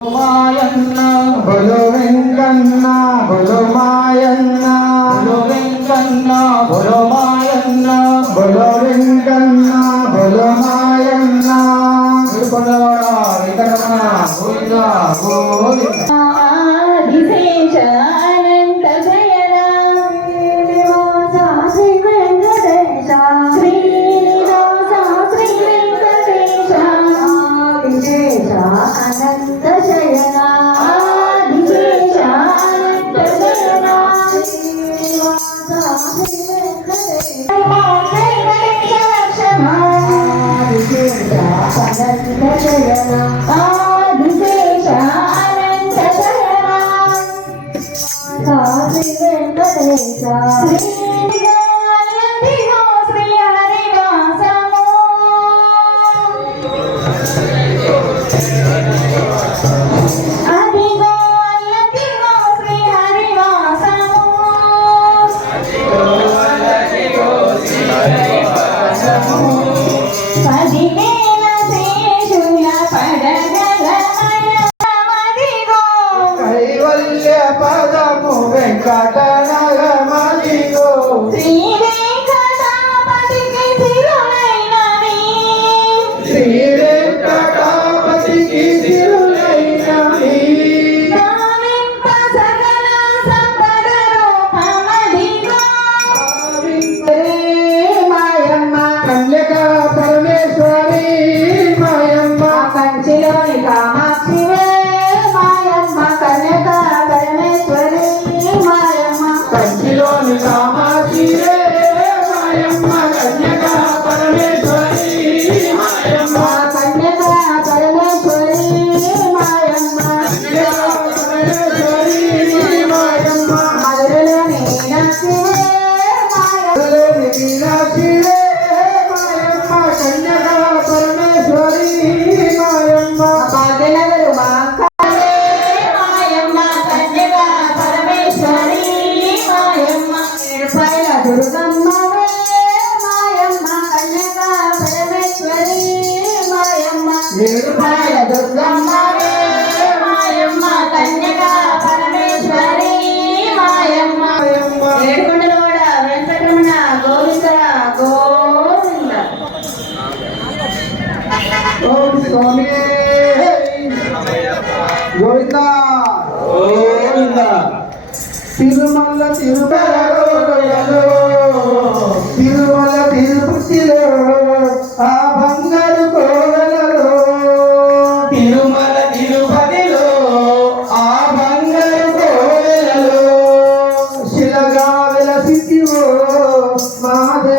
మాయన్న బలు వెంకన్న బలు మాయన్న. బలు వెంకన్న బలు మాయన్న. బలు వెంకన్న Thank you. పదము వెంకట Thank you. ওম স্বামী গোবিন্দা গোবিন্দা తిరుమల తిరుపతిలో తిరుమల తిరుపతిలో ఆ బంగారు కోడలలో తిరుమల తిరుపతిలో ఆ బంగారు కోడలలో శిలగా వెలసివో మాదే